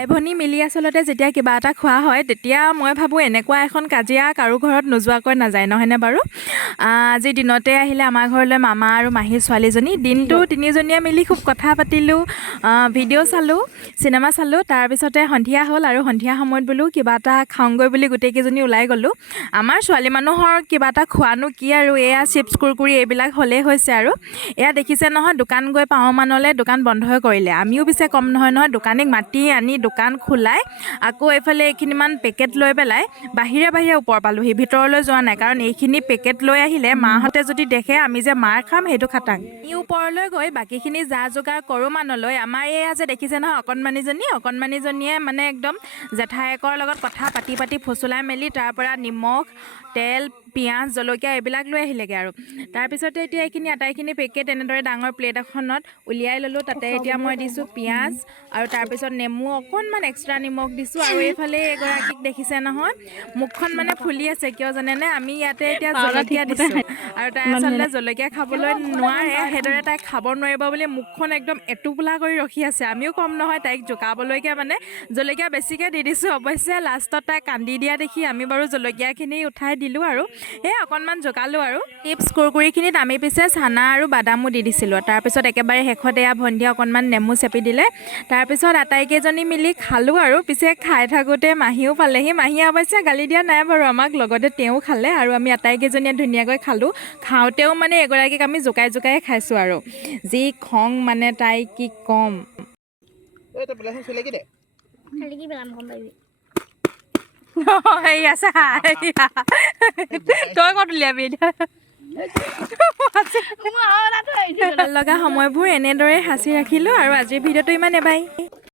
ভাই ভনী মিলি আচলতে যেতিয়া কিবা এটা খোৱা হয় তেতিয়া মই ভাবোঁ এনেকুৱা এখন কাজিয়া কাৰো ঘৰত নোযোৱাকৈ নাযায় নহয়নে বাৰু। আজিৰ দিনতে আহিলে আমাৰ ঘৰলৈ মামা আৰু মাহীৰ ছোৱালীজনী। দিনটো তিনিজনীয়ে মিলি খুব কথা পাতিলোঁ, ভিডিঅ' চালোঁ, চিনেমা চালোঁ। তাৰপিছতে সন্ধিয়া হ'ল আৰু সন্ধিয়া সময়ত বোলো কিবা এটা খাওঁগৈ বুলি গোটেইকেইজনী ওলাই গ'লোঁ। আমাৰ ছোৱালী মানুহৰ কিবা এটা খোৱানো কি আৰু, এয়া চিপছ কুৰকুৰি এইবিলাক হ'লেই হৈছে আৰু। এয়া দেখিছে নহয়, দোকান গৈ পাওঁ মানলৈ দোকান বন্ধই কৰিলে। আমিও পিছে কম নহয় দোকানীক মাতি আনি দোকান খোলাই আকৌ এইফালে এইখিনিমান পেকেট লৈ পেলাই বাহিৰে ওপৰ পালোঁহি, ভিতৰলৈ যোৱা নাই। কাৰণ এইখিনি পেকেট লৈ আহিলে মাহঁতে যদি দেখে আমি যে মাৰ খাম সেইটো খাটাং। ই ওপৰলৈ গৈ বাকীখিনি যা যোগাৰ কৰোঁ মানলৈ আমাৰ এয়া যে দেখিছে নহয় অকণমানিজনীয়ে মানে একদম জেঠায়েকৰ লগত কথা পাতি ফচুলাই মেলি তাৰ পৰা নিমখ, তেল, পিঁয়াজ, জলকীয়া এইবিলাক লৈ আহিলেগৈ আৰু। তাৰপিছতে এতিয়া এইখিনি আটাইখিনি পেকেট এনেদৰে ডাঙৰ প্লেট এখনত উলিয়াই ল'লোঁ। তাতে এতিয়া মই দিছোঁ পিঁয়াজ আৰু তাৰপিছত নেমু অকণমান এক্সট্ৰা নিমখ দিছোঁ। আৰু এইফালে এগৰাকীক দেখিছে নহয়, মুখখন মানে ফুলি আছে কিয় জানেনে, আমি ইয়াতে এতিয়া জলকীয়া দিছোঁ আৰু তাই আচলতে জলকীয়া খাবলৈ নোৱাৰে, সেইদৰে তাই খাব নোৱাৰিব বুলি মুখখন একদম এটোপোলা কৰি ৰখি আছে। আমিও কম নহয় তাইক জোকাবলৈকে মানে জলকীয়া বেছিকৈ দি দিছোঁ। অৱশ্যে লাষ্টত তাই কান্দি দিয়া দেখি আমি বাৰু জলকীয়াখিনি উঠাই দিলোঁ আৰু সেই অকণমান জোকালোঁ আৰু। চিপছ কুৰকুৰিখিনিত আমি পিছে চানা আৰু বাদামো দি দিছিলোঁ। তাৰপিছত একেবাৰে শেষত এয়া ভণ্টিয়ে অকণমান নেমু চেপি দিলে। তাৰপিছত আটাইকেইজনী মিলি খালোঁ আৰু। পিছে খাই থাকোঁতে মাহীও পালেহি। মাহীয়ে অৱশ্যে গালি দিয়া নাই বাৰু আমাক, লগতে তেওঁ খালে আৰু আমি আটাইকেইজনীয়ে ধুনীয়াকৈ খালোঁ। খাওঁতেও মানে এগৰাকীক আমি জোকাই খাইছোঁ আৰু। যি খং মানে তাই কি ক'ম। তই ক'ত উলিয়াবি ভাল লগা সময়বোৰ এনেদৰে সাঁচি ৰাখিলোঁ আৰু আজিৰ ভিডিঅ'টো ইমানে, বাই।